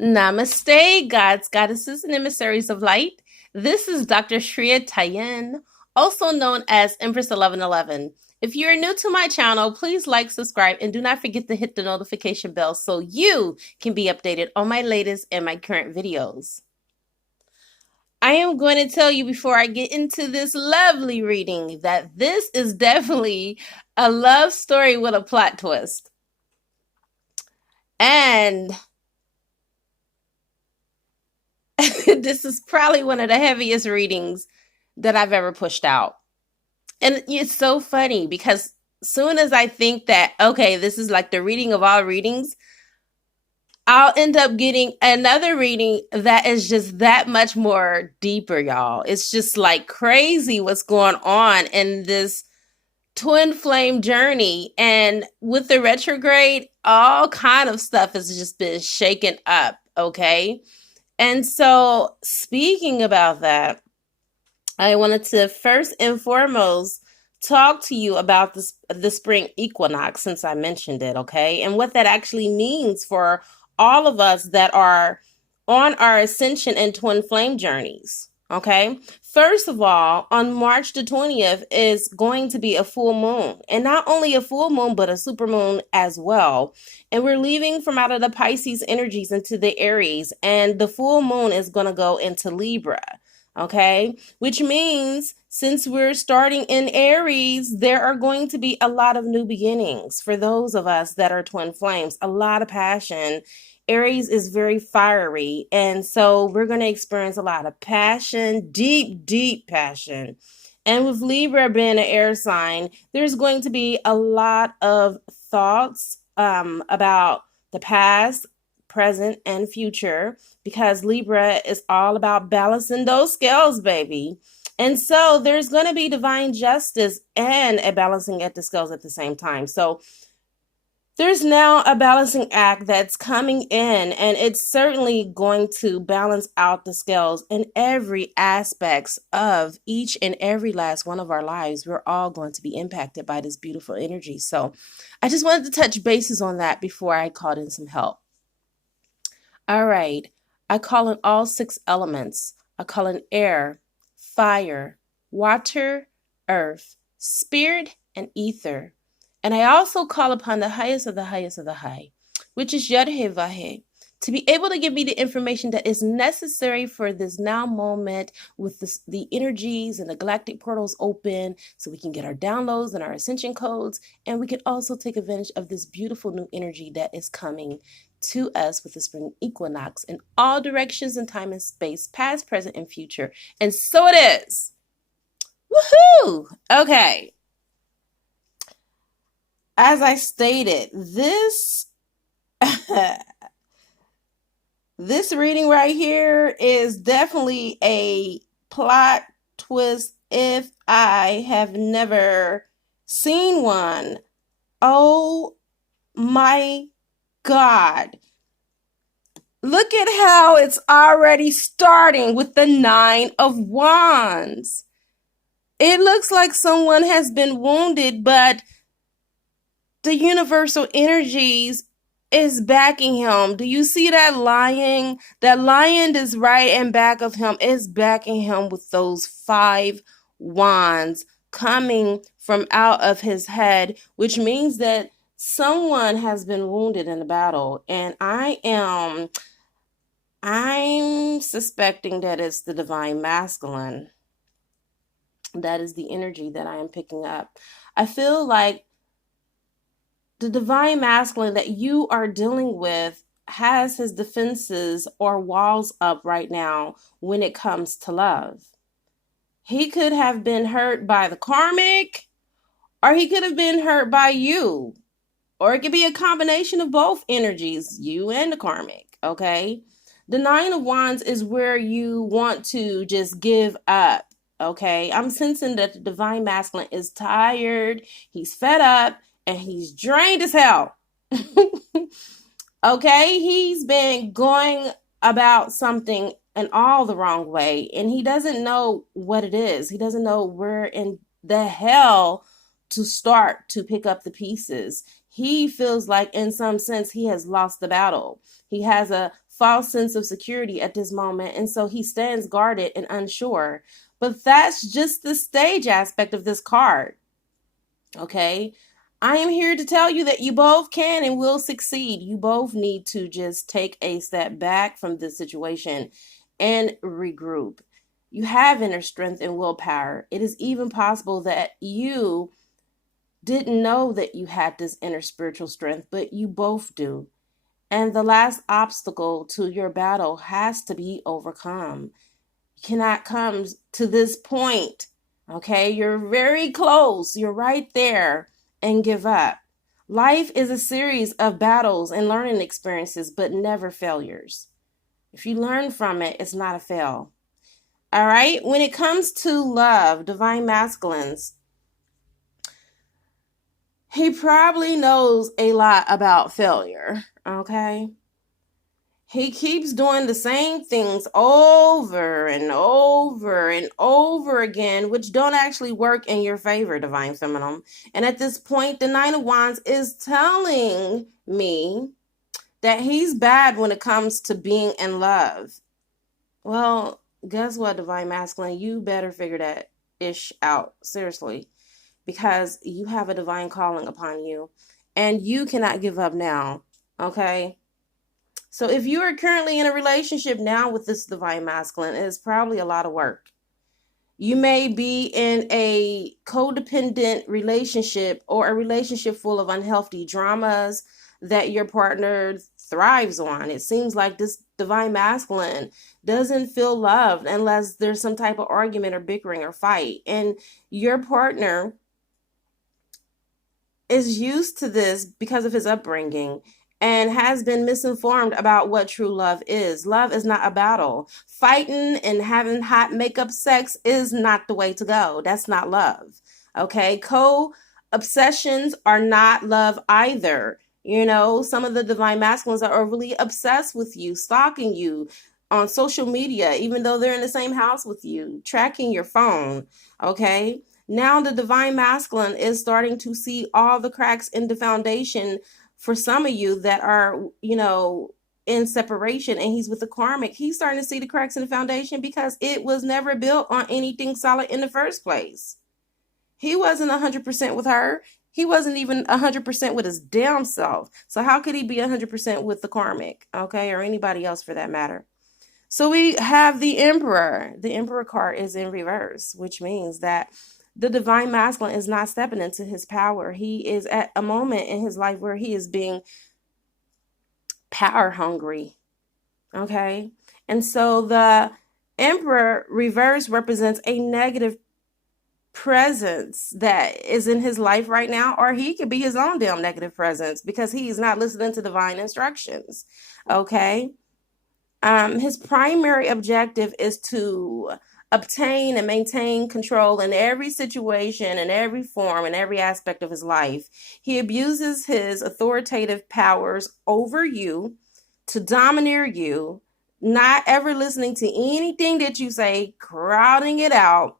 Namaste, gods, goddesses, and emissaries of light. This is Dr. Tajen, also known as Empress 1111. If you are new to my channel, please like, subscribe, and do not forget to hit the notification bell so you can be updated on my latest and my current videos. I am going to tell you before I get into this lovely reading that this is definitely a love story with a plot twist. And this is probably one of the heaviest readings that I've ever pushed out. And it's so funny because soon as I think that, okay, this is like the reading of all readings, I'll end up getting another reading that is just that much more deeper, y'all. It's just like crazy what's going on in this twin flame journey. And with the retrograde, all kind of stuff has just been shaken up, okay? And so speaking about that, I wanted to first and foremost talk to you about the spring equinox, since I mentioned it, okay? And what that actually means for all of us that are on our ascension and twin flame journeys, okay? First of all, on March the 20th is going to be a full moon. And not only a full moon, but a super moon as well. And we're leaving from out of the Pisces energies into the Aries. And the full moon is going to go into Libra, okay? Which means since we're starting in Aries, there are going to be a lot of new beginnings for those of us that are twin flames, a lot of passion. Aries is very fiery, and so we're going to experience a lot of passion, deep, deep passion. And with Libra being an air sign, there's going to be a lot of thoughts about the past, present, and future, because Libra is all about balancing those scales, baby. And so there's going to be divine justice and a balancing at the scales at the same time. So there's now a balancing act that's coming in, and it's certainly going to balance out the scales in every aspects of each and every last one of our lives. We're all going to be impacted by this beautiful energy. So I just wanted to touch bases on that before I called in some help. All right. I call in all 6 elements. I call in air, fire, water, earth, spirit, and ether. And I also call upon the highest of the highest of the high, which is Yod-Heh-Vah-Heh, to be able to give me the information that is necessary for this now moment with the energies and the galactic portals open so we can get our downloads and our ascension codes. And we can also take advantage of this beautiful new energy that is coming to us with the spring equinox in all directions in time and space, past, present, and future. And so it is. Woohoo! Okay. As I stated, this this reading right here is definitely a plot twist if I have never seen one. Oh my God. Look at how it's already starting with the 9 of Wands. It looks like someone has been wounded, but the universal energies is backing him. Do you see that lion? That lion is right in back of him is backing him with those 5 wands coming from out of his head, which means that someone has been wounded in the battle. And I'm suspecting that it's the divine masculine. That is the energy that I am picking up. I feel like the divine masculine that you are dealing with has his defenses or walls up right now when it comes to love. He could have been hurt by the karmic, or he could have been hurt by you. Or it could be a combination of both energies, you and the karmic, okay? The 9 of Wands is where you want to just give up, okay? I'm sensing that the divine masculine is tired, he's fed up, and he's drained as hell. Okay, he's been going about something in all the wrong way, and he doesn't know what it is. He doesn't know where in the hell to start to pick up the pieces. He feels like in some sense he has lost the battle. He has a false sense of security at this moment. And so he stands guarded and unsure. But that's just the stage aspect of this card. Okay? I am here to tell you that you both can and will succeed. You both need to just take a step back from this situation and regroup. You have inner strength and willpower. It is even possible that you didn't know that you had this inner spiritual strength, but you both do. And the last obstacle to your battle has to be overcome. You cannot come to this point. Okay, you're very close. You're right there, and give up. Life is a series of battles and learning experiences, but never failures. If you learn from it, it's not a fail. All right, when it comes to love, divine masculines, he probably knows a lot about failure. Okay. He keeps doing the same things over and over and over again, which don't actually work in your favor, divine feminine. And at this point, the Nine of Wands is telling me that he's bad when it comes to being in love. Well, guess what, divine masculine? You better figure that ish out. Seriously. Because you have a divine calling upon you. And you cannot give up now. Okay? So if you are currently in a relationship now with this divine masculine, it is probably a lot of work. You may be in a codependent relationship or a relationship full of unhealthy dramas that your partner thrives on. It seems like this divine masculine doesn't feel loved unless there's some type of argument or bickering or fight. And your partner is used to this because of his upbringing and has been misinformed about what true love is. Love is not a battle. Fighting and having hot makeup sex is not the way to go. That's not love. Okay? Co-obsessions are not love either. You know, some of the divine masculines are overly obsessed with you, stalking you on social media, even though they're in the same house with you, tracking your phone. Okay? Now the divine masculine is starting to see all the cracks in the foundation for some of you that are, you know, in separation, and he's with the karmic. He's starting to see the cracks in the foundation because it was never built on anything solid in the first place. He wasn't 100% with her. He wasn't even 100% with his damn self. So how could he be 100% with the karmic? Okay, or anybody else for that matter. So we have the Emperor. The Emperor card is in reverse, which means that the divine masculine is not stepping into his power. He is at a moment in his life where he is being power hungry. Okay? And so the Emperor reverse represents a negative presence that is in his life right now, or he could be his own damn negative presence because he's not listening to divine instructions. Okay? His primary objective is to obtain and maintain control in every situation, in every form, in every aspect of his life. He abuses his authoritative powers over you to domineer you, not ever listening to anything that you say, crowding it out.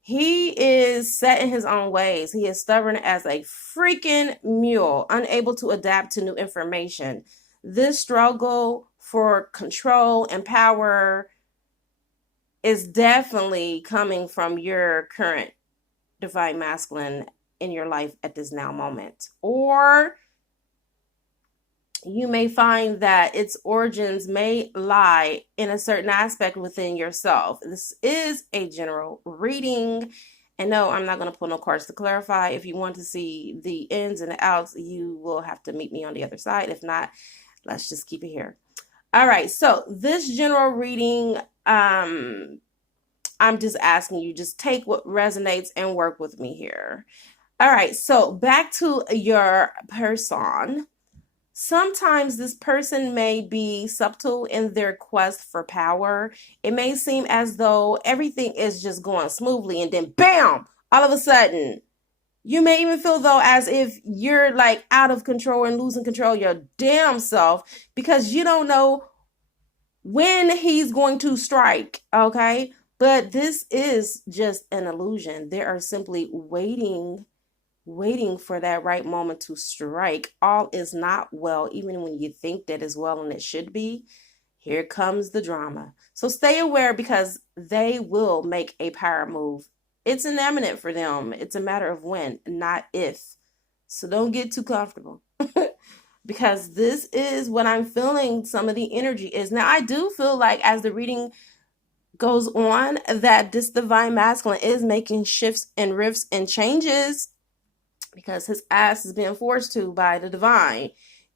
He is set in his own ways. He is stubborn as a freaking mule, unable to adapt to new information. This struggle for control and power is definitely coming from your current divine masculine in your life at this now moment. Or you may find that its origins may lie in a certain aspect within yourself. This is a general reading. And no, I'm not going to pull no cards to clarify. If you want to see the ins and the outs, you will have to meet me on the other side. If not, let's just keep it here. All right, so this general reading, I'm just asking you, just take what resonates and work with me here. All right, so back to your person. Sometimes this person may be subtle in their quest for power. It may seem as though everything is just going smoothly, and then bam, all of a sudden, you may even feel though as if you're like out of control and losing control of your damn self because you don't know when he's going to strike, okay? But this is just an illusion. They are simply waiting for that right moment to strike. All is not well, even when you think that is well and it should be. here comes the drama. So stay aware, because they will make a power move. It's inevitable for them. It's a matter of when, not if. So don't get too comfortable. Because this is what I'm feeling some of the energy is. Now, I do feel like as the reading goes on that this divine masculine is making shifts and rifts and changes, because his ass is being forced to by the divine.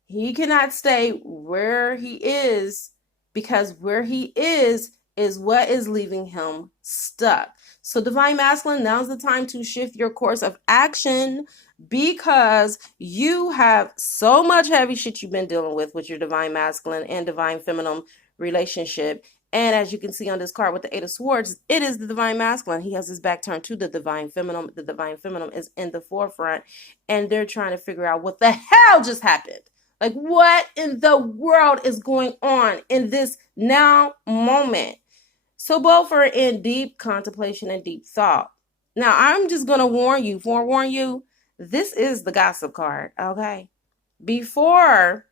He cannot stay where he is, because where he is what is leaving him stuck. So divine masculine, now's the time to shift your course of action, because you have so much heavy shit you've been dealing with your divine masculine and divine feminine relationship. And as you can see on this card with the Eight of Swords, it is the divine masculine. He has his back turned to the divine feminine. The divine feminine is in the forefront, and they're trying to figure out what the hell just happened. Like, what in the world is going on in this now moment? So both are in deep contemplation and deep thought. Now, I'm just going to forewarn you, this is the gossip card, okay? Before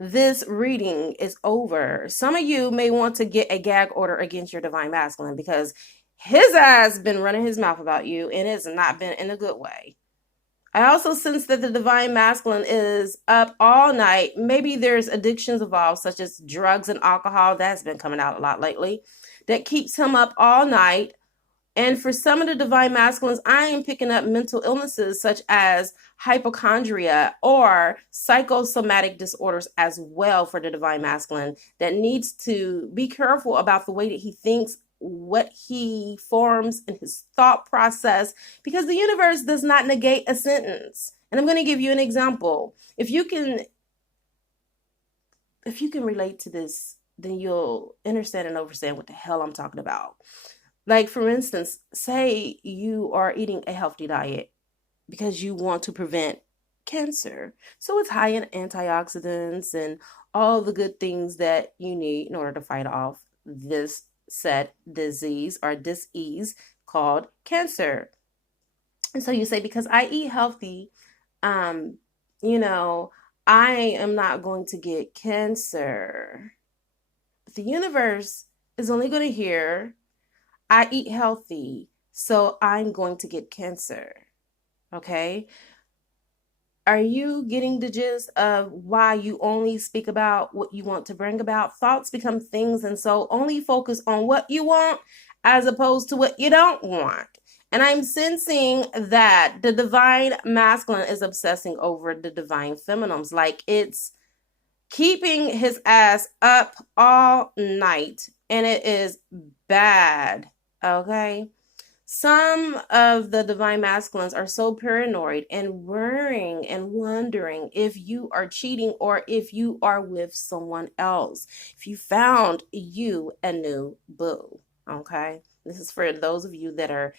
this reading is over, some of you may want to get a gag order against your divine masculine, because his ass been running his mouth about you, and it's not been in a good way. I also sense that the divine masculine is up all night. Maybe there's addictions involved, such as drugs and alcohol. That's been coming out a lot lately. That keeps him up all night. And for some of the divine masculines, I am picking up mental illnesses such as hypochondria or psychosomatic disorders as well for the divine masculine, that needs to be careful about the way that he thinks, what he forms in his thought process, because the universe does not negate a sentence. And I'm going to give you an example. If you can relate to this, then you'll understand and understand what the hell I'm talking about. Like, for instance, say you are eating a healthy diet because you want to prevent cancer. So it's high in antioxidants and all the good things that you need in order to fight off this said disease or disease called cancer. And so you say, because I eat healthy, I am not going to get cancer. But the universe is only going to hear, I eat healthy, so I'm going to get cancer. Okay? Are you getting the gist of why you only speak about what you want to bring about? Thoughts become things, and so only focus on what you want as opposed to what you don't want. And I'm sensing that the divine masculine is obsessing over the divine feminines, like it's keeping his ass up all night, and it is bad. Okay? Some of the divine masculines are so paranoid and worrying and wondering if you are cheating or if you are with someone else. If you found you a new boo. Okay? This is for those of you that are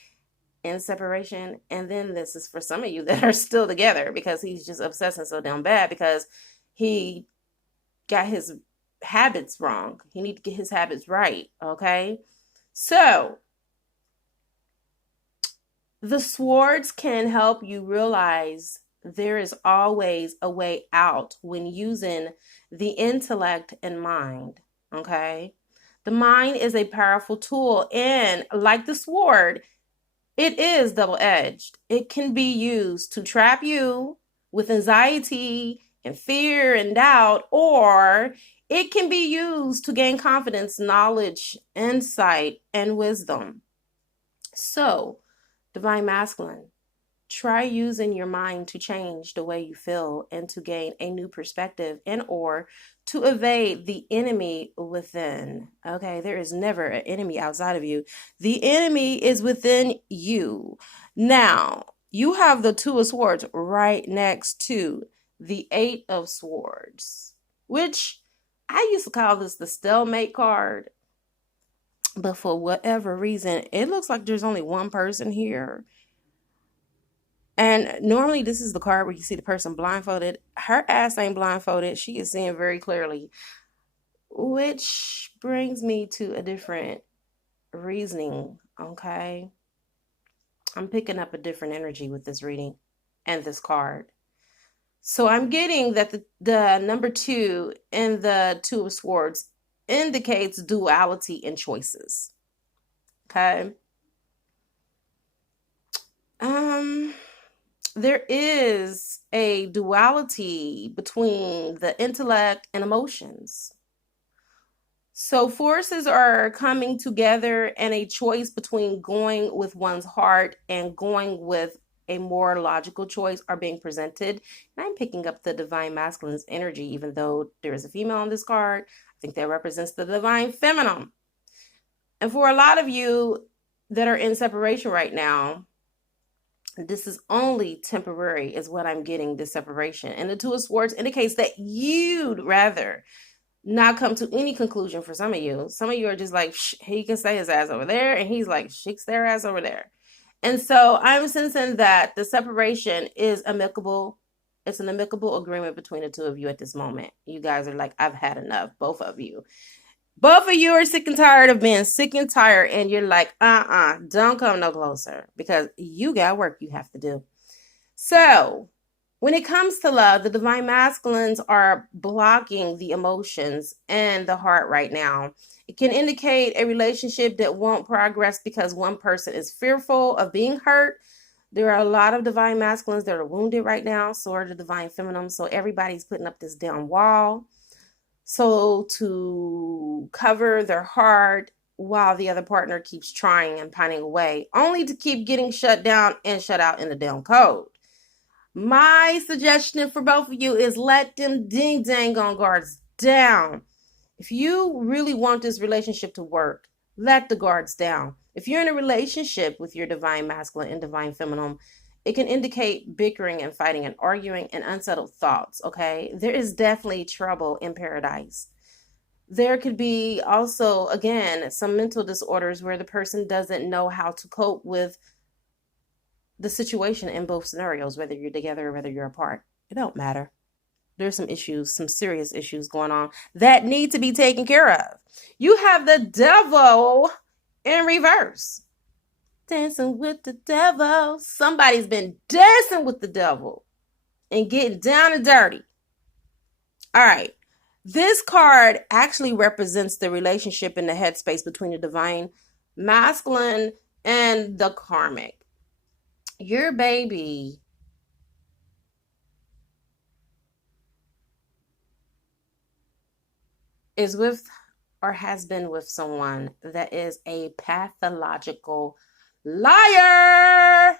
in separation, and then this is for some of you that are still together, because he's just obsessing so damn bad because he got his habits wrong. He needs to get his habits right. Okay? So the swords can help you realize there is always a way out when using the intellect and mind, okay? The mind is a powerful tool, and like the sword, it is double-edged. It can be used to trap you with anxiety and fear and doubt, or it can be used to gain confidence, knowledge, insight, and wisdom. So, divine masculine, try using your mind to change the way you feel and to gain a new perspective and or to evade the enemy within. Okay, there is never an enemy outside of you. The enemy is within you. Now, you have the Two of Swords right next to the Eight of Swords, which I used to call this the stalemate card. But for whatever reason, it looks like there's only one person here. And normally this is the card where you see the person blindfolded. Her ass ain't blindfolded. She is seeing very clearly. Which brings me to a different reasoning, okay? I'm picking up a different energy with this reading and this card. So I'm getting that the number 2 and the 2 of Swords indicates duality in choices. Okay. There is a duality between the intellect and emotions. So forces are coming together, and a choice between going with one's heart and going with a more logical choice are being presented. And I'm picking up the divine masculine's energy, even though there is a female on this card. I think that represents the divine feminine. And for a lot of you that are in separation right now, this is only temporary, is what I'm getting, this separation. And the 2 of Swords indicates that you'd rather not come to any conclusion for some of you. Some of you are just like, he can stay his ass over there. And he's like, shakes their ass over there. And so I'm sensing that the separation is amicable. It's an amicable agreement between the 2 of you at this moment. You guys are like, I've had enough, both of you. Both of you are sick and tired of being sick and tired. And you're like, don't come no closer, because you got work you have to do. So when it comes to love, the divine masculines are blocking the emotions and the heart right now. It can indicate a relationship that won't progress because one person is fearful of being hurt. There are a lot of divine masculines that are wounded right now. So are the divine feminines. So everybody's putting up this down wall. So to cover their heart while the other partner keeps trying and pining away, only to keep getting shut down and shut out in the damn code. My suggestion for both of you is let them ding dang on guards down. If you really want this relationship to work, let the guards down. If you're in a relationship with your divine masculine and divine feminine, it can indicate bickering and fighting and arguing and unsettled thoughts, okay? There is definitely trouble in paradise. There could be also, again, some mental disorders where the person doesn't know how to cope with the situation in both scenarios, whether you're together or whether you're apart. It don't matter. There's some issues, some serious issues going on that need to be taken care of. You have the devil in reverse. Dancing with the devil. Somebody's been dancing with the devil and getting down and dirty. All right. This card actually represents the relationship in the headspace between the divine masculine and the karmic. Your baby is with or has been with someone that is a pathological liar.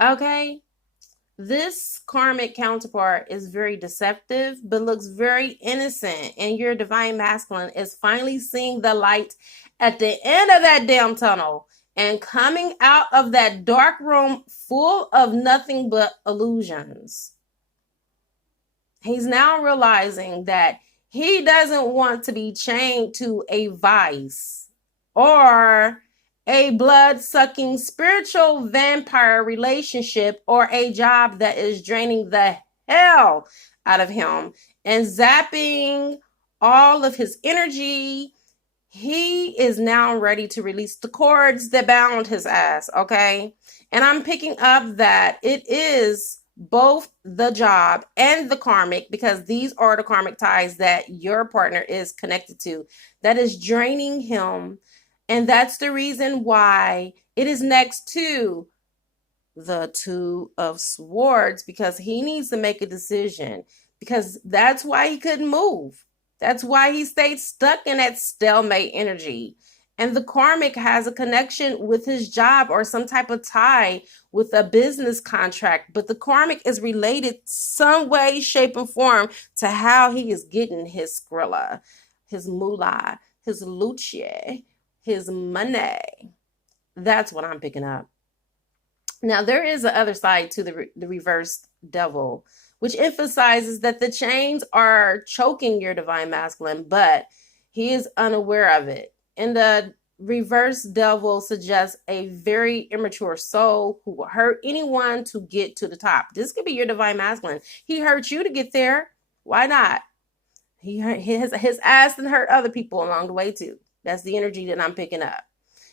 Okay? This karmic counterpart is very deceptive, but looks very innocent. And your divine masculine is finally seeing the light at the end of that damn tunnel and coming out of that dark room full of nothing but illusions. He's now realizing that he doesn't want to be chained to a vice or a blood-sucking spiritual vampire relationship or a job that is draining the hell out of him and zapping all of his energy. He is now ready to release the cords that bound his ass, okay? And I'm picking up that it is both the job and the karmic, because these are the karmic ties that your partner is connected to that is draining him. And that's the reason why it is next to the 2 of Swords, because he needs to make a decision, because that's why he couldn't move. That's why he stayed stuck in that stalemate energy. And the karmic has a connection with his job or some type of tie with a business contract. But the karmic is related some way, shape, and form to how he is getting his skrilla, his moolah, his luce, his money. That's what I'm picking up. Now, there is the other side to the reversed devil, which emphasizes that the chains are choking your divine masculine, but he is unaware of it. And the reverse devil suggests a very immature soul who will hurt anyone to get to the top. This could be your divine masculine. He hurt you to get there. Why not? His ass and hurt other people along the way too. That's the energy that I'm picking up.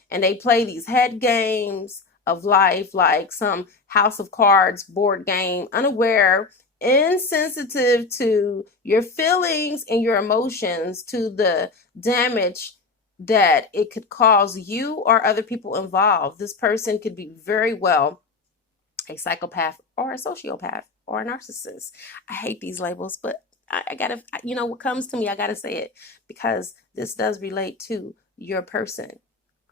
And they play these head games of life, like some house of cards, board game, unaware, insensitive to your feelings and your emotions, to the damage that it could cause you or other people involved. This person could be very well a psychopath or a sociopath or a narcissist. I hate these labels, but I gotta, what comes to me, I gotta say it, because this does relate to your person,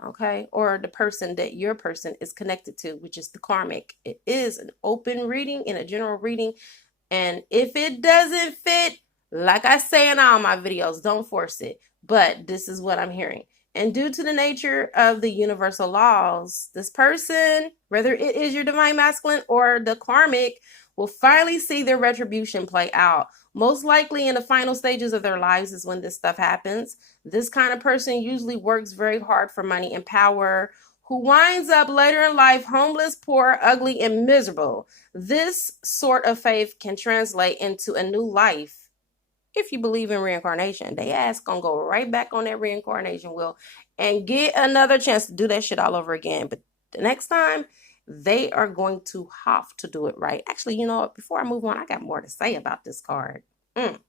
okay? Or the person that your person is connected to, which is the karmic. It is an open reading and a general reading. And if it doesn't fit, like I say in all my videos, don't force it. But this is what I'm hearing. And due to the nature of the universal laws, this person, whether it is your divine masculine or the karmic, will finally see their retribution play out. Most likely in the final stages of their lives is when this stuff happens. This kind of person usually works very hard for money and power, who winds up later in life homeless, poor, ugly, and miserable. This sort of faith can translate into a new life. If you believe in reincarnation, they ass gonna go right back on that reincarnation wheel and get another chance to do that shit all over again. But the next time, they are going to have to do it right. Actually, you know what? Before I move on, I got more to say about this card. It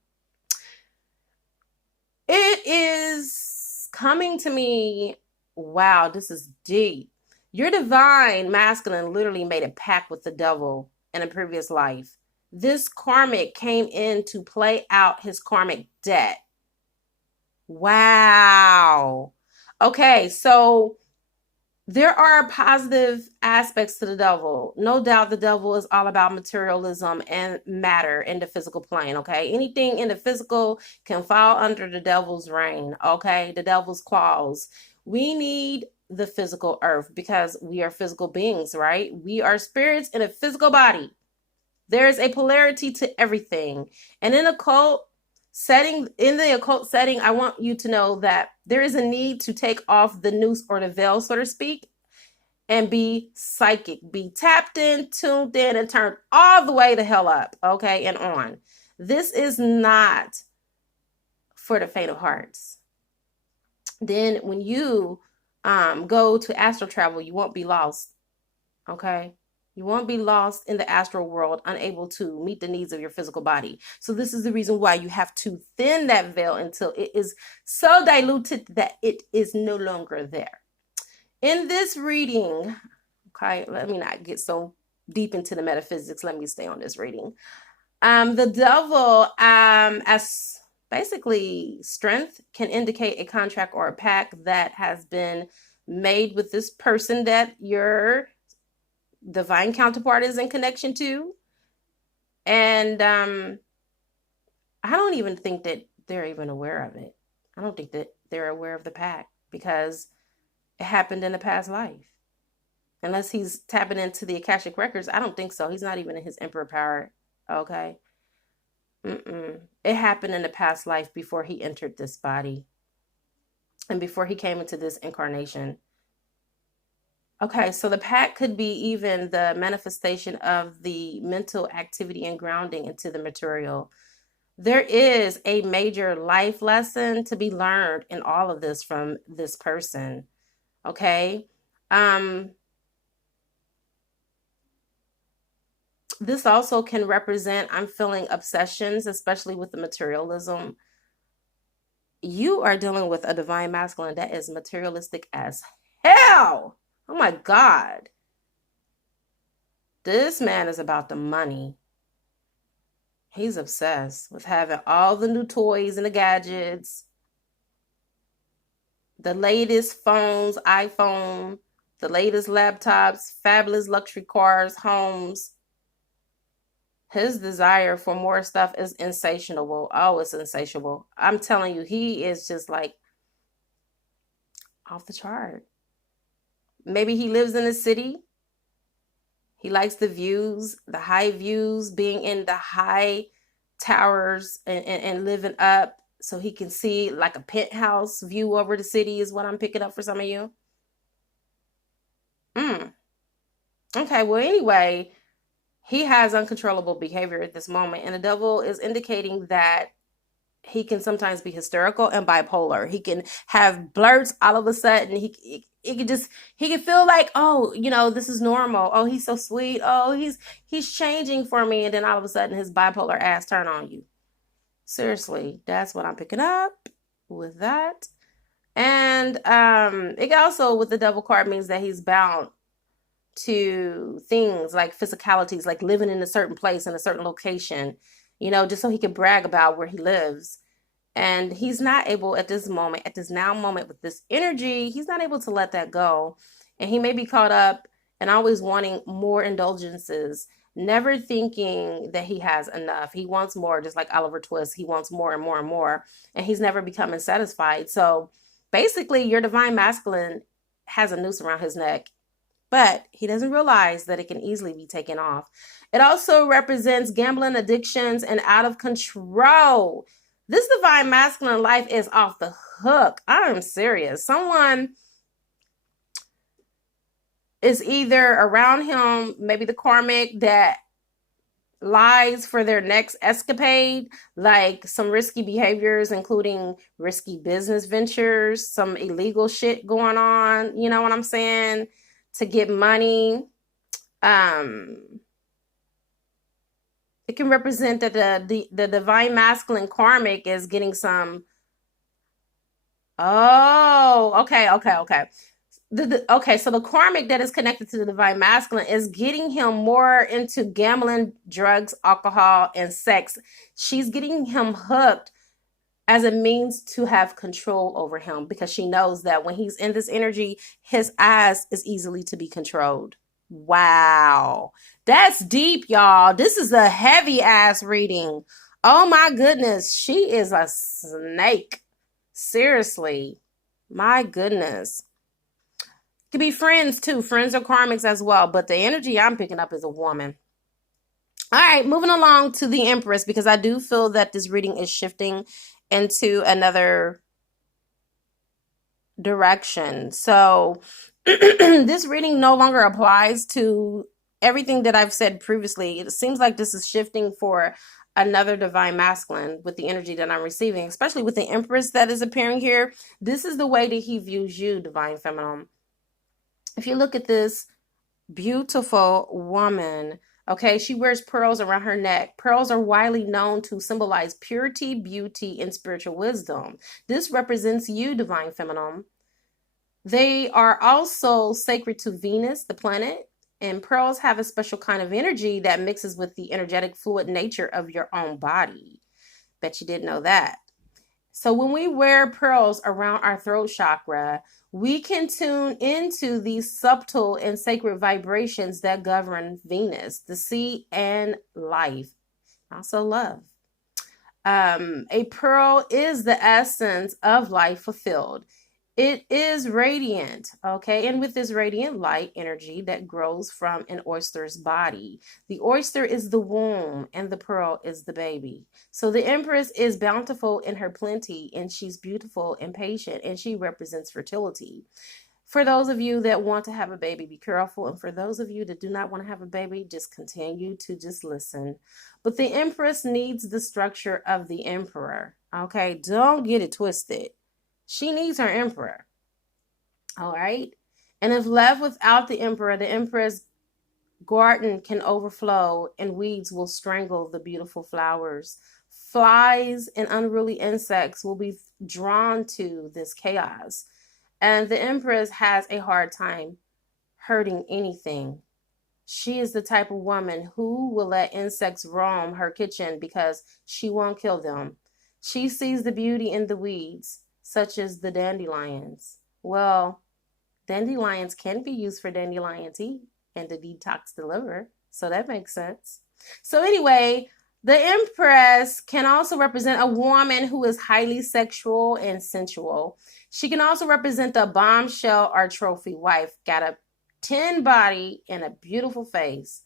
is coming to me. Wow, this is deep. Your divine masculine literally made a pact with the devil in a previous life. This karmic came in to play out his karmic debt. Wow. Okay, so there are positive aspects to the devil. No doubt the devil is all about materialism and matter in the physical plane, okay? Anything in the physical can fall under the devil's reign, okay? The devil's claws. We need the physical earth because we are physical beings, right? We are spirits in a physical body. There's a polarity to everything. And in the occult setting, I want you to know that there is a need to take off the noose or the veil, so to speak, and be psychic, be tapped in, tuned in, and turned all the way the hell up, okay, and on. This is not for the faint of hearts. Then when you go to astral travel, you won't be lost, okay? You won't be lost in the astral world, unable to meet the needs of your physical body. So this is the reason why you have to thin that veil until it is so diluted that it is no longer there. In this reading, okay, let me not get so deep into the metaphysics. Let me stay on this reading. The devil, as basically strength, can indicate a contract or a pact that has been made with this person that your divine counterpart is in connection to. And I don't even think that they're even aware of it. I don't think that they're aware of the pact because it happened in a past life. Unless he's tapping into the Akashic records, I don't think so. He's not even in his emperor power, okay? It happened in a past life before he entered this body and before he came into this incarnation. Okay, so the pact could be even the manifestation of the mental activity and grounding into the material. There is a major life lesson to be learned in all of this from this person, okay? This also can represent, I'm feeling, obsessions, especially with the materialism. You are dealing with a divine masculine that is materialistic as hell. Oh my God. This man is about the money. He's obsessed with having all the new toys and the gadgets, the latest phones, iPhone, the latest laptops, fabulous luxury cars, homes. His desire for more stuff is insatiable. Oh, it's insatiable. I'm telling you, he is just like off the chart. Maybe he lives in a city. He likes the views, the high views, being in the high towers and living up so he can see like a penthouse view over the city is what I'm picking up for some of you. Okay, well, anyway, he has uncontrollable behavior at this moment, and the devil is indicating that he can sometimes be hysterical and bipolar. He can have blurts all of a sudden. he could feel like, oh, this is normal. Oh, he's so sweet. Oh, he's changing for me. And then all of a sudden his bipolar ass turn on you. Seriously, that's what I'm picking up with that. And it also, with the Devil card, means that he's bound to things like physicalities, like living in a certain place in a certain location, just so he can brag about where he lives. And he's not able at this now moment with this energy, he's not able to let that go. And he may be caught up and always wanting more indulgences, never thinking that he has enough. He wants more, just like Oliver Twist. He wants more and more and more, and he's never becoming satisfied. So basically, your divine masculine has a noose around his neck, but he doesn't realize that it can easily be taken off. It also represents gambling addictions and out of control. This divine masculine life is off the hook. I'm serious. Someone is either around him, maybe the karmic, that lies for their next escapade, like some risky behaviors, including risky business ventures, some illegal shit going on, you know what I'm saying, to get money. It can represent that the divine masculine karmic is getting some. Oh, okay. So the karmic that is connected to the divine masculine is getting him more into gambling, drugs, alcohol, and sex. She's getting him hooked as a means to have control over him, because she knows that when he's in this energy, his ass is easily to be controlled. Wow. That's deep, y'all. This is a heavy ass reading. Oh my goodness. She is a snake. Seriously. My goodness. Could be friends too. Friends are karmics as well. But the energy I'm picking up is a woman. All right, moving along to the Empress, because I do feel that this reading is shifting into another direction. So this reading no longer applies to everything that I've said previously. It seems like this is shifting for another divine masculine with the energy that I'm receiving, especially with the Empress that is appearing here. This is the way that he views you, divine feminine. If you look at this beautiful woman, okay, she wears pearls around her neck. Pearls are widely known to symbolize purity, beauty, and spiritual wisdom. This represents you, divine feminine. They are also sacred to Venus, the planet, and pearls have a special kind of energy that mixes with the energetic fluid nature of your own body. Bet you didn't know that. So when we wear pearls around our throat chakra, we can tune into these subtle and sacred vibrations that govern Venus, the sea, and life, also love. A pearl is the essence of life fulfilled. It is radiant, okay? And with this radiant light energy that grows from an oyster's body. The oyster is the womb and the pearl is the baby. So the Empress is bountiful in her plenty, and she's beautiful and patient, and she represents fertility. For those of you that want to have a baby, be careful. And for those of you that do not want to have a baby, just continue to just listen. But the Empress needs the structure of the Emperor, okay? Don't get it twisted. She needs her emperor. All right. And if left without the emperor, the Empress garden can overflow and weeds will strangle the beautiful flowers. Flies and unruly insects will be drawn to this chaos. And the Empress has a hard time hurting anything. She is the type of woman who will let insects roam her kitchen because she won't kill them. She sees the beauty in the weeds, such as the dandelions. Well, dandelions can be used for dandelion tea and to detox the liver, so that makes sense. So anyway, the Empress can also represent a woman who is highly sexual and sensual. She can also represent a bombshell or trophy wife, got a 10 body and a beautiful face.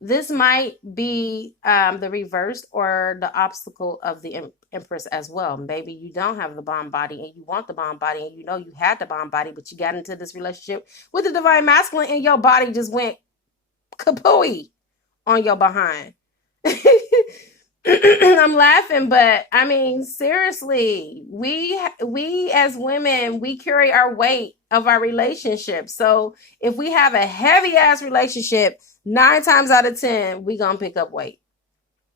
This might be the reverse or the obstacle of the Empress as well. Maybe you don't have the bomb body and you want the bomb body and you know you had the bomb body, but you got into this relationship with the divine masculine and your body just went kapooey on your behind. I'm laughing, but I mean, seriously, we as women, we carry our weight of our relationship. So if we have a heavy ass relationship, 9 times out of 10, we gonna pick up weight.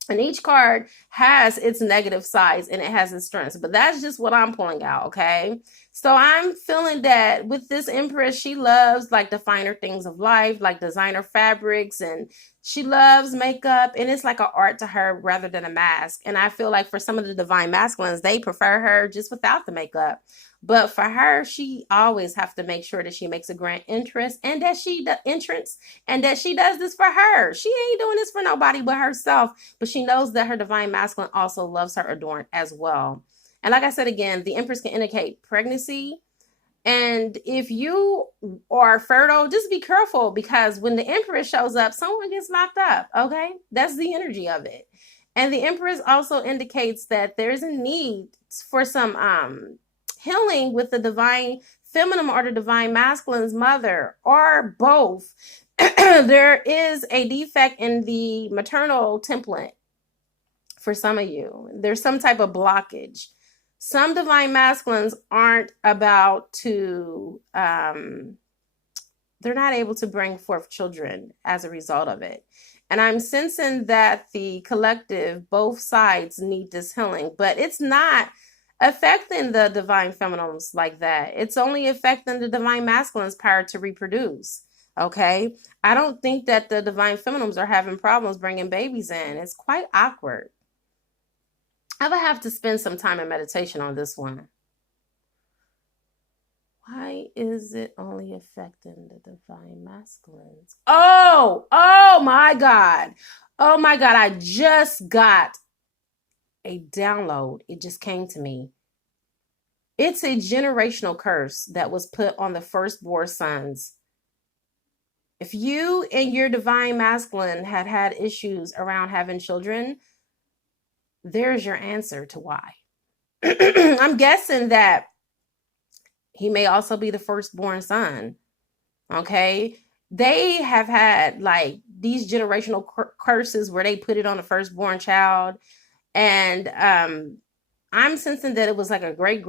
And each card has its negative sides and it has its strengths. But that's just what I'm pulling out, okay? So I'm feeling that with this Empress, she loves like the finer things of life, like designer fabrics, and she loves makeup. And it's like an art to her rather than a mask. And I feel like for some of the divine masculines, they prefer her just without the makeup. But for her, she always have to make sure that she makes a grand entrance and that she does this for her. She ain't doing this for nobody but herself. But she knows that her divine masculine also loves her adorned as well. And like I said again, the Empress can indicate pregnancy. And if you are fertile, just be careful because when the Empress shows up, someone gets locked up, okay? That's the energy of it. And the Empress also indicates that there's a need for some healing with the divine feminine or the divine masculine's mother or both. There is a defect in the maternal template for some of you. There's some type of blockage. Some divine masculines aren't about to, they're not able to bring forth children as a result of it. And I'm sensing that the collective, both sides need this healing, but it's not affecting the divine feminines like that. It's only affecting the divine masculine's power to reproduce. Okay. I don't think that the divine feminines are having problems bringing babies in. It's quite awkward. I would have to spend some time in meditation on this one. Why is it only affecting the divine masculines? Oh my God. Oh my God. I just got a download. It just came to me. It's a generational curse that was put on the firstborn sons. If you and your divine masculine had issues around having children, there's your answer to why. I'm guessing that he may also be the firstborn son. Okay. They have had like these generational curses where they put it on the firstborn child. And I'm sensing that it was like a great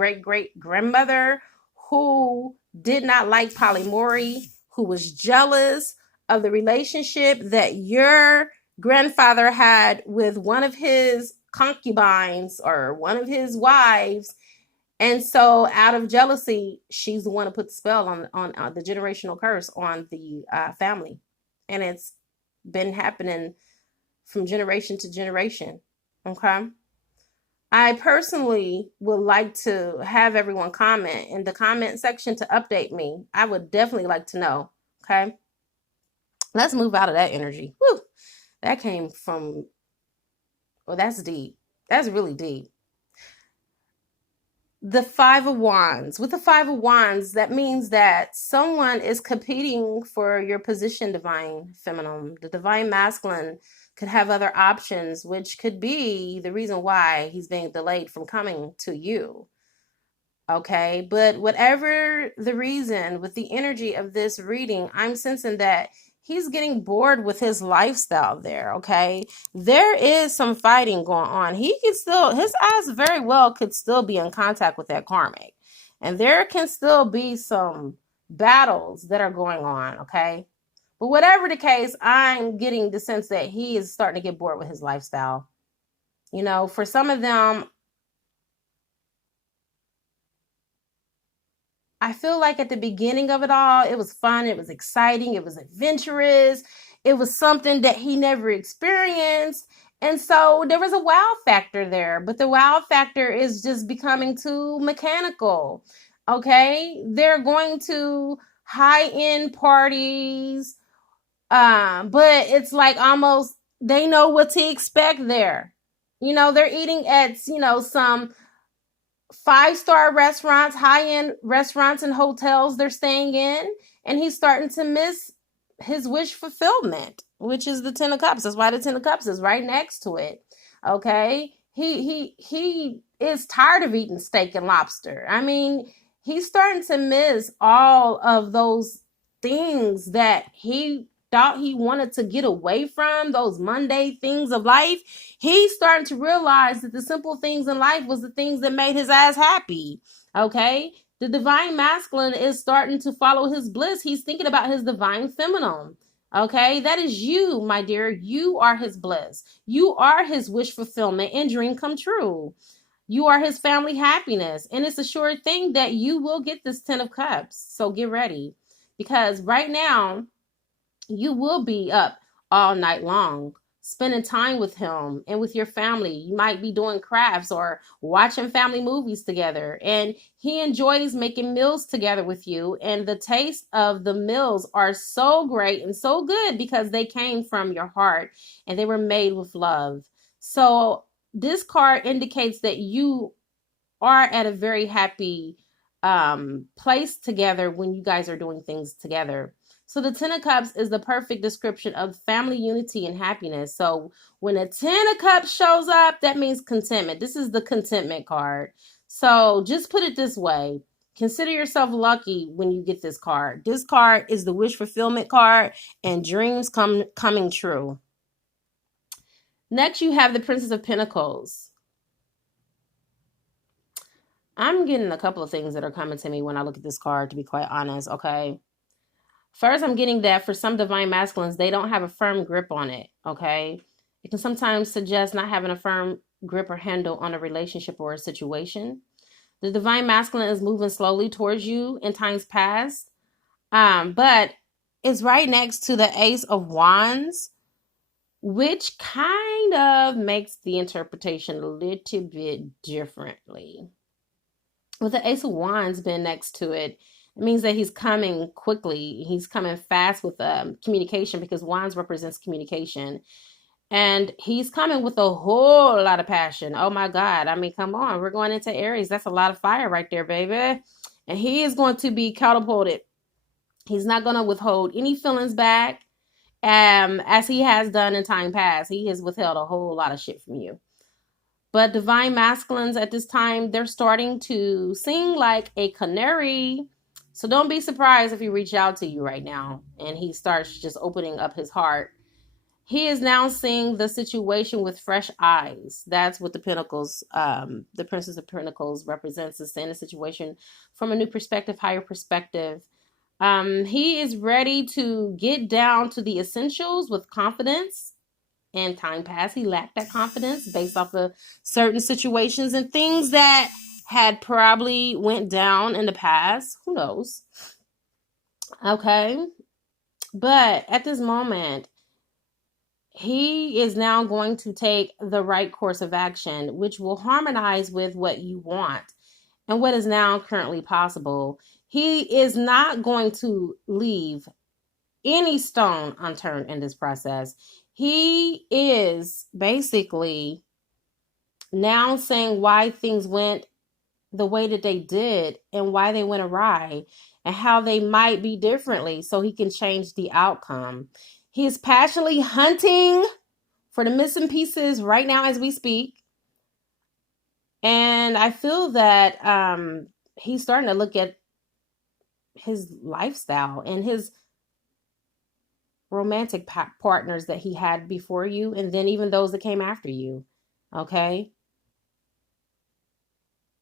grandmother who did not like polyamory, who was jealous of the relationship that your grandfather had with one of his concubines or one of his wives. And so out of jealousy, she's the one to put the spell on the generational curse on the family. And it's been happening from generation to generation. Okay. I personally would like to have everyone comment in the comment section to update me. I would definitely like to know. Okay. Let's move out of that energy. Whew. That came from, well, that's deep. That's really deep. The Five of Wands. With the Five of Wands, that means that someone is competing for your position, divine feminine. The divine masculine could have other options, which could be the reason why he's being delayed from coming to you. Okay, but whatever the reason, with the energy of this reading, I'm sensing that he's getting bored with his lifestyle there, okay? There is some fighting going on. He can still, his eyes very well could still be in contact with that karmic. And there can still be some battles that are going on, okay? But whatever the case, I'm getting the sense that he is starting to get bored with his lifestyle. You know, for some of them, I feel like at the beginning of it all, it was fun, it was exciting, it was adventurous, it was something that he never experienced. And so there was a wow factor there, but the wow factor is just becoming too mechanical. Okay, they're going to high-end parties, but it's like almost they know what to expect there. You know, they're eating at, you know, some 5-star restaurants, high-end restaurants and hotels they're staying in, and he's starting to miss his wish fulfillment, which is the 10 of Cups. That's why the 10 of Cups is right next to it. Okay, he is tired of eating steak and lobster. I mean, he's starting to miss all of those things that he thought he wanted to get away from, those mundane things of life, he's starting to realize that the simple things in life was the things that made his ass happy. Okay? The divine masculine is starting to follow his bliss. He's thinking about his divine feminine. Okay? That is you, my dear. You are his bliss. You are his wish fulfillment and dream come true. You are his family happiness. And it's a sure thing that you will get this 10 of Cups. So get ready. Because right now, you will be up all night long, spending time with him and with your family. You might be doing crafts or watching family movies together. And he enjoys making meals together with you. And the taste of the meals are so great and so good because they came from your heart and they were made with love. So this card indicates that you are at a very happy place together when you guys are doing things together. So the 10 of Cups is the perfect description of family unity and happiness. So when a 10 of Cups shows up, that means contentment. This is the contentment card. So just put it this way. Consider yourself lucky when you get this card. This card is the wish fulfillment card and dreams coming true. Next, you have the Princess of Pentacles. I'm getting a couple of things that are coming to me when I look at this card, to be quite honest, okay? First, I'm getting that for some divine masculines, they don't have a firm grip on it, okay? It can sometimes suggest not having a firm grip or handle on a relationship or a situation. The divine masculine is moving slowly towards you in times past, but it's right next to the Ace of Wands, which kind of makes the interpretation a little bit differently. With the Ace of Wands being next to it, it means that he's coming quickly. He's coming fast with communication because Wands represents communication. And he's coming with a whole lot of passion. Oh my God. I mean, come on. We're going into Aries. That's a lot of fire right there, baby. And he is going to be catapulted. He's not going to withhold any feelings back as he has done in time past. He has withheld a whole lot of shit from you. But divine masculines at this time, they're starting to sing like a canary. So don't be surprised if he reaches out to you right now and he starts just opening up his heart. He is now seeing the situation with fresh eyes. That's what the Pentacles, the Princess of Pentacles represents, is seeing the situation from a new perspective, higher perspective. He is ready to get down to the essentials with confidence. In time past, he lacked that confidence based off of certain situations and things that had probably went down in the past. Who knows? Okay. But at this moment, he is now going to take the right course of action, which will harmonize with what you want and what is now currently possible. He is not going to leave any stone unturned in this process. He is basically now saying why things went the way that they did and why they went awry and how they might be differently so he can change the outcome. He is passionately hunting for the missing pieces right now as we speak. And I feel that he's starting to look at his lifestyle and his romantic partners that he had before you, and then even those that came after you. Okay.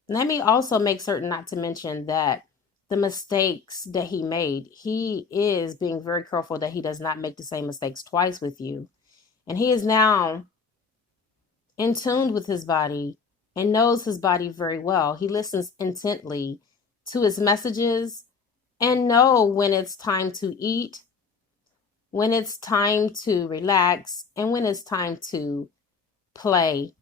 Let me also make certain not to mention that the mistakes that he made, he is being very careful that he does not make the same mistakes twice with you. And he is now in tune with his body and knows his body very well. He listens intently to his messages and know when it's time to eat, when it's time to relax, and when it's time to play.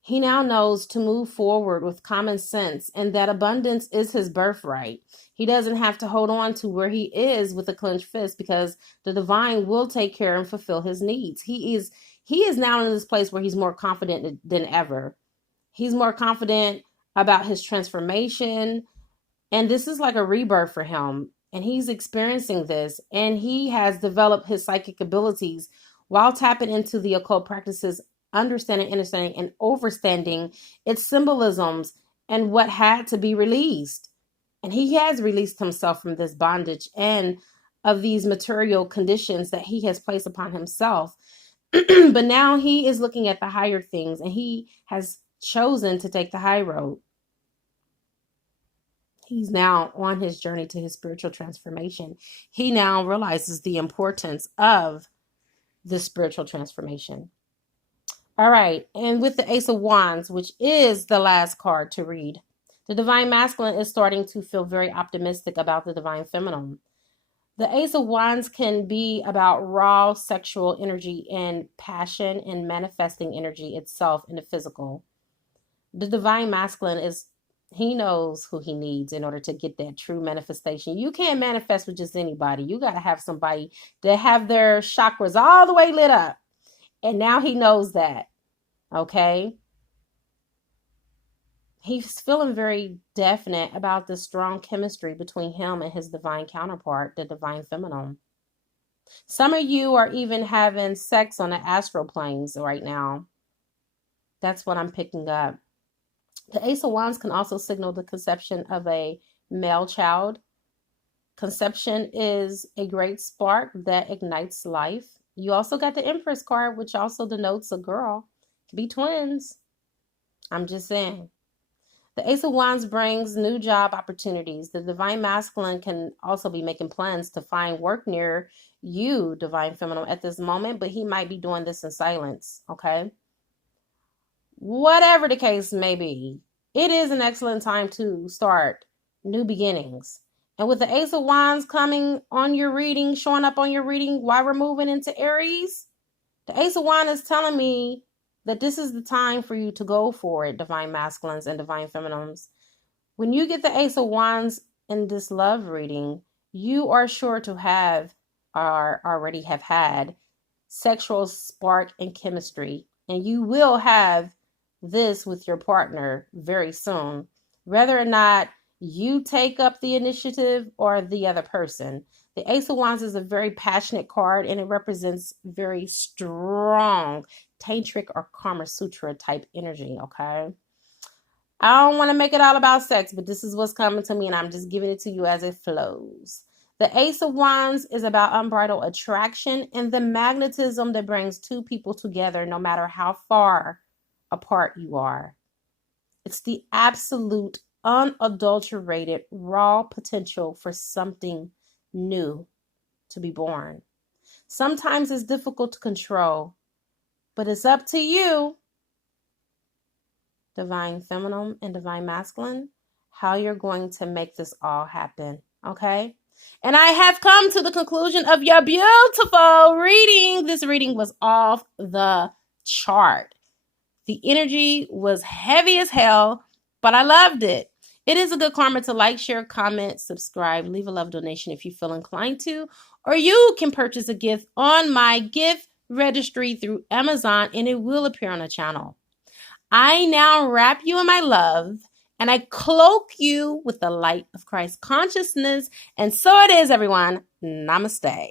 He now knows to move forward with common sense and that abundance is his birthright. He doesn't have to hold on to where he is with a clenched fist because the divine will take care and fulfill his needs. He is now in this place where he's more confident than ever. He's more confident about his transformation. And this is like a rebirth for him. And he's experiencing this, and he has developed his psychic abilities while tapping into the occult practices, understanding, and overstanding its symbolisms and what had to be released. And he has released himself from this bondage and of these material conditions that he has placed upon himself. But now he is looking at the higher things, and he has chosen to take the high road. He's now on his journey to his spiritual transformation. He now realizes the importance of this spiritual transformation. All right. And with the Ace of Wands, which is the last card to read, the Divine Masculine is starting to feel very optimistic about the Divine Feminine. The Ace of Wands can be about raw sexual energy and passion and manifesting energy itself in the physical. The Divine Masculine is, he knows who he needs in order to get that true manifestation. You can't manifest with just anybody. You got to have somebody that have their chakras all the way lit up. And now he knows that. Okay. He's feeling very definite about the strong chemistry between him and his divine counterpart, the Divine Feminine. Some of you are even having sex on the astral planes right now. That's what I'm picking up. The Ace of Wands can also signal the conception of a male child. Conception is a great spark that ignites life. You also got the Empress card, which also denotes a girl. It could be twins. I'm just saying. The Ace of Wands brings new job opportunities. The Divine Masculine can also be making plans to find work near you, Divine Feminine, at this moment, but he might be doing this in silence, okay? Whatever the case may be, it is an excellent time to start new beginnings. And with the Ace of Wands coming on your reading, showing up on your reading while we're moving into Aries, the Ace of Wands is telling me that this is the time for you to go for it, Divine Masculines and Divine Feminines. When you get the Ace of Wands in this love reading, you are sure to have or already have had sexual spark and chemistry. And you will have this with your partner very soon, whether or not you take up the initiative or the other person. The Ace of Wands is a very passionate card, and it represents very strong tantric or Kama Sutra type energy, okay? I don't want to make it all about sex, but this is what's coming to me, and I'm just giving it to you as it flows. The Ace of Wands is about unbridled attraction and the magnetism that brings two people together no matter how far apart you are. It's the absolute, unadulterated, raw potential for something new to be born. Sometimes it's difficult to control, but it's up to you, Divine Feminine and Divine Masculine, how you're going to make this all happen, okay? And I have come to the conclusion of your beautiful reading. This reading was off the chart. The energy was heavy as hell, but I loved it. It is a good karma to like, share, comment, subscribe, leave a love donation if you feel inclined to, or you can purchase a gift on my gift registry through Amazon, and it will appear on the channel. I now wrap you in my love, and I cloak you with the light of Christ consciousness. And so it is, everyone. Namaste.